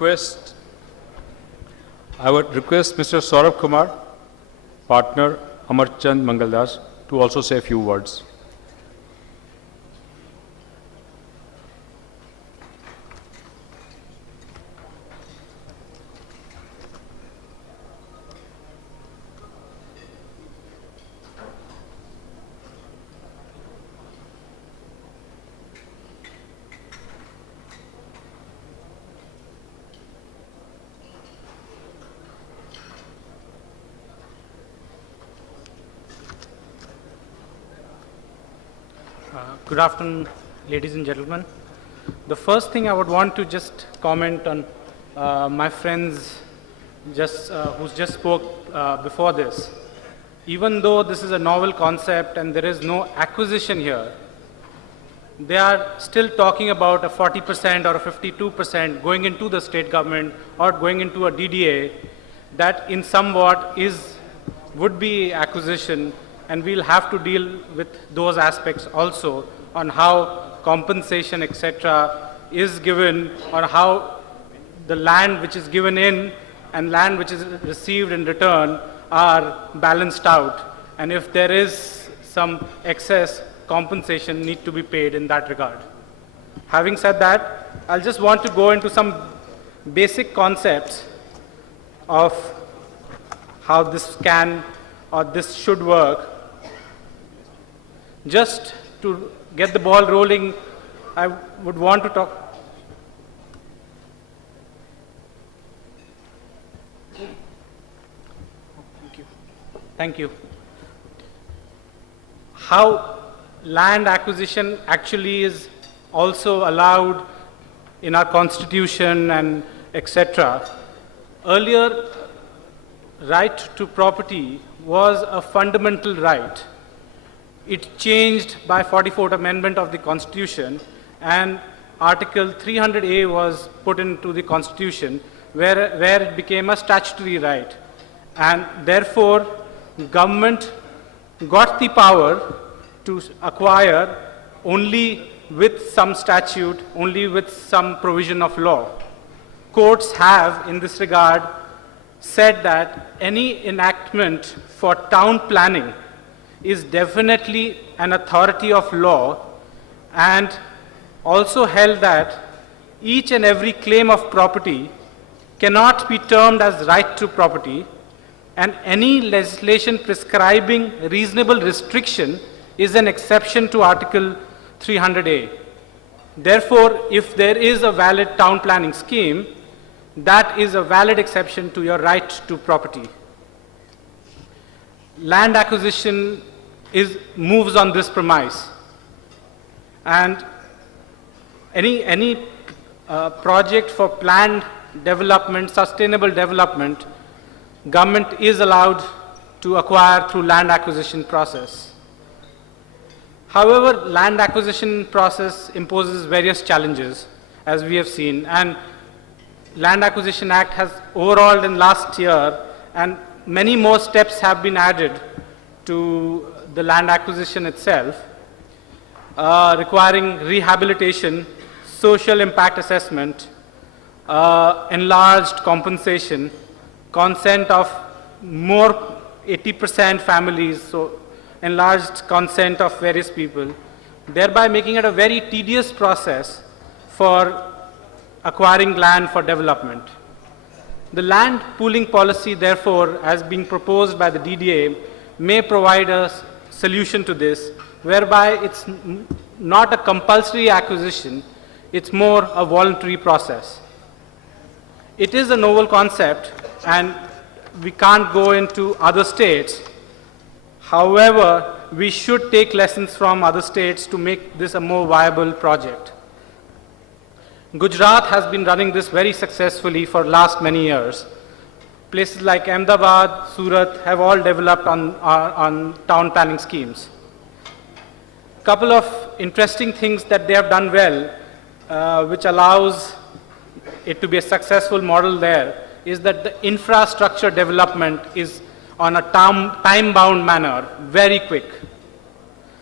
request Mr. Saurav Kumar, partner Amarchand Mangaldas, to also say a few words. Good afternoon, ladies and gentlemen. The first thing I would want to just comment on my friends who just spoke before this. Even though this is a novel concept and there is no acquisition here, they are still talking about a 40% or a 52% going into the state government or going into a DDA that in somewhat would be acquisition, and we'll have to deal with those aspects also on how compensation, etc., is given, or how the land which is given in and land which is received in return are balanced out. And if there is some excess, compensation need to be paid in that regard. Having said that, I'll just want to go into some basic concepts of how this can or this should work. Just to get the ball rolling, I would want to talk. Thank you. How land acquisition actually is also allowed in our constitution and etc. Earlier, right to property was a fundamental right. It changed by 44th Amendment of the Constitution, and Article 300A was put into the Constitution, where it became a statutory right. And therefore, government got the power to acquire only with some statute, only with some provision of law. Courts have, in this regard, said that any enactment for town planning is definitely an authority of law, and also held that each and every claim of property cannot be termed as right to property, and any legislation prescribing reasonable restriction is an exception to Article 300A. Therefore, if there is a valid town planning scheme, that is a valid exception to your right to property. Land acquisition moves on this premise, and any project for planned development, sustainable development, government is allowed to acquire through land acquisition process. However, land acquisition process imposes various challenges, as we have seen, and Land Acquisition Act has overhauled in last year, and many more steps have been added to the land acquisition itself, requiring rehabilitation, social impact assessment, enlarged compensation, consent of more 80% families, so enlarged consent of various people, thereby making it a very tedious process for acquiring land for development. The land pooling policy, therefore, as being proposed by the DDA, may provide a solution to this, whereby it's not a compulsory acquisition, it's more a voluntary process. It is a novel concept, and we can't go into other states. However, we should take lessons from other states to make this a more viable project. Gujarat has been running this very successfully for last many years. Places like Ahmedabad, Surat have all developed on town planning schemes. Couple of interesting things that they have done well, which allows it to be a successful model there, is that the infrastructure development is on a time-bound manner, very quick.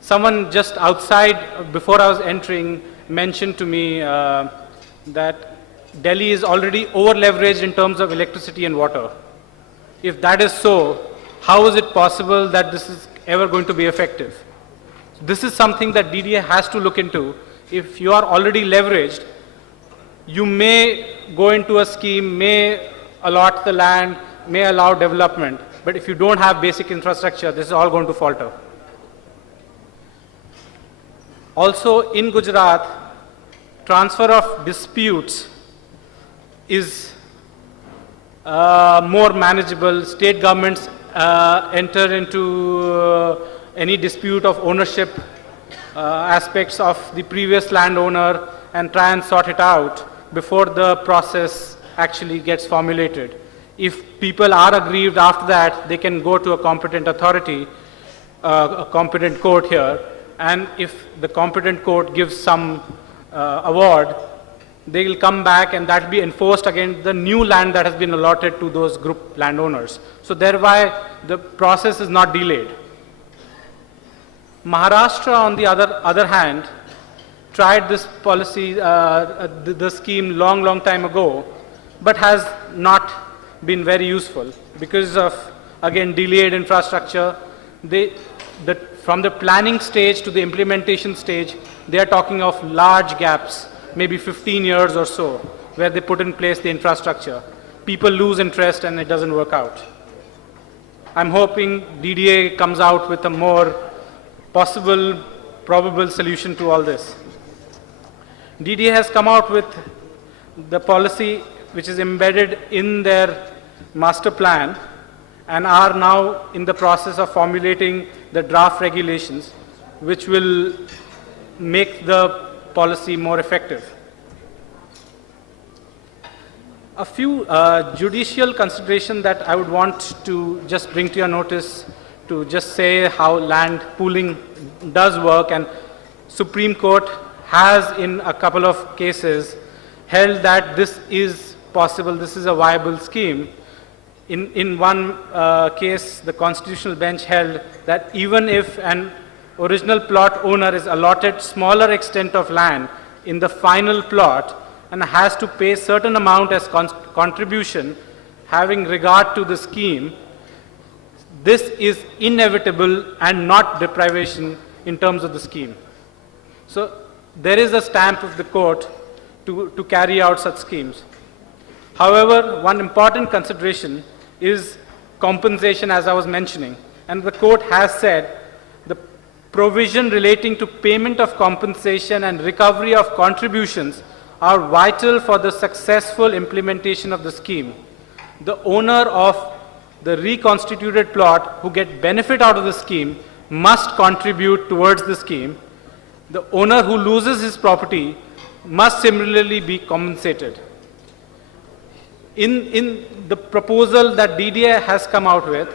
Someone just outside, before I was entering, mentioned to me that Delhi is already over-leveraged in terms of electricity and water. If that is so, how is it possible that this is ever going to be effective? This is something that DDA has to look into. If you are already leveraged, you may go into a scheme, may allot the land, may allow development, but if you don't have basic infrastructure, this is all going to falter. Also, in Gujarat, transfer of disputes is more manageable. State governments enter into any dispute of ownership aspects of the previous landowner and try and sort it out before the process actually gets formulated. If people are aggrieved after that, they can go to a competent authority, a competent court here, and if the competent court gives some award, they will come back and that will be enforced against the new land that has been allotted to those group landowners. So thereby the process is not delayed. Maharashtra, on the other hand, tried this policy, the scheme long time ago, but has not been very useful because of, again, delayed infrastructure. From the planning stage to the implementation stage, they are talking of large gaps, maybe 15 years or so, where they put in place the infrastructure. People lose interest and it doesn't work out. I'm hoping DDA comes out with a more possible, probable solution to all this. DDA has come out with the policy which is embedded in their master plan and are now in the process of formulating the draft regulations which will make the policy more effective. A few judicial considerations that I would want to just bring to your notice to just say how land pooling does work, and Supreme Court has in a couple of cases held that this is possible, this is a viable scheme. In one case, the Constitutional Bench held that even if an original plot owner is allotted smaller extent of land in the final plot and has to pay certain amount as contribution having regard to the scheme, this is inevitable and not deprivation in terms of the scheme. So there is a stamp of the court to carry out such schemes. However, one important consideration is compensation, as I was mentioning, and the court has said the provision relating to payment of compensation and recovery of contributions are vital for the successful implementation of the scheme. The owner of the reconstituted plot who get benefit out of the scheme must contribute towards the scheme. The owner who loses his property must similarly be compensated. In the proposal that DDA has come out with,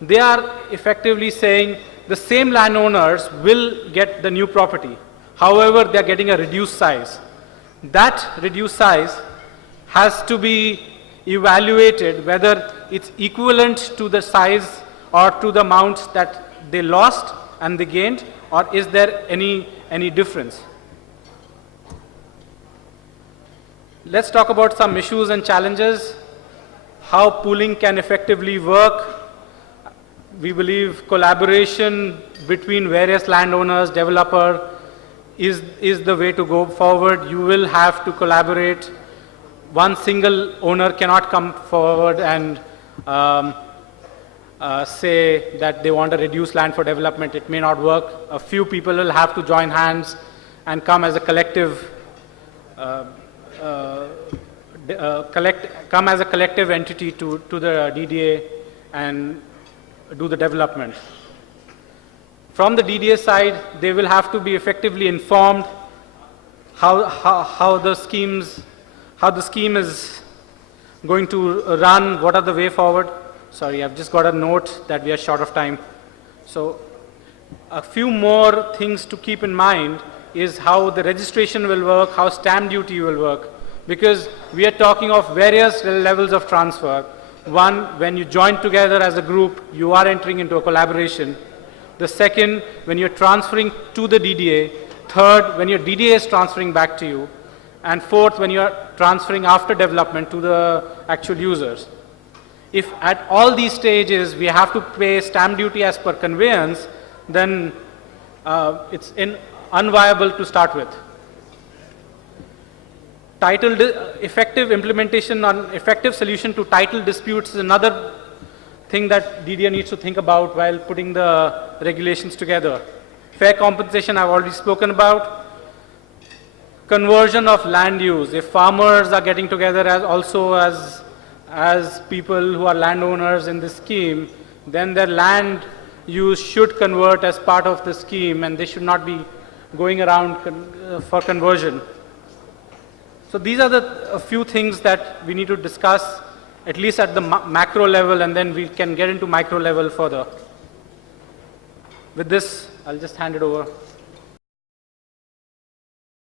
they are effectively saying the same landowners will get the new property. However, they are getting a reduced size. That reduced size has to be evaluated whether it's equivalent to the size or to the amounts that they lost and they gained, or is there any difference. Let's talk about some issues and challenges, how pooling can effectively work. We believe collaboration between various landowners, developer is the way to go forward. You will have to collaborate. One single owner cannot come forward and say that they want to reduce land for development. It may not work. A few people will have to join hands and come as a collective entity to the DDA and do the development. From the DDA side, they will have to be effectively informed how the scheme is going to run, what are the way forward. Sorry, I've just got a note that we are short of time. So a few more things to keep in mind is how the registration will work, how stamp duty will work, because we are talking of various levels of transfer. One, when you join together as a group, you are entering into a collaboration. The second, when you're transferring to the DDA. Third, when your DDA is transferring back to you. And fourth, when you are transferring after development to the actual users. If at all these stages we have to pay stamp duty as per conveyance, then it's unviable to start with. Effective implementation on effective solution to title disputes is another thing that DDA needs to think about while putting the regulations together. Fair compensation I've already spoken about. Conversion of land use. If farmers are getting together as people who are landowners in this scheme, then their land use should convert as part of the scheme, and they should not be going around for conversion. So these are a few things that we need to discuss, at least at the macro level, and then we can get into micro level further. With this, I'll just hand it over.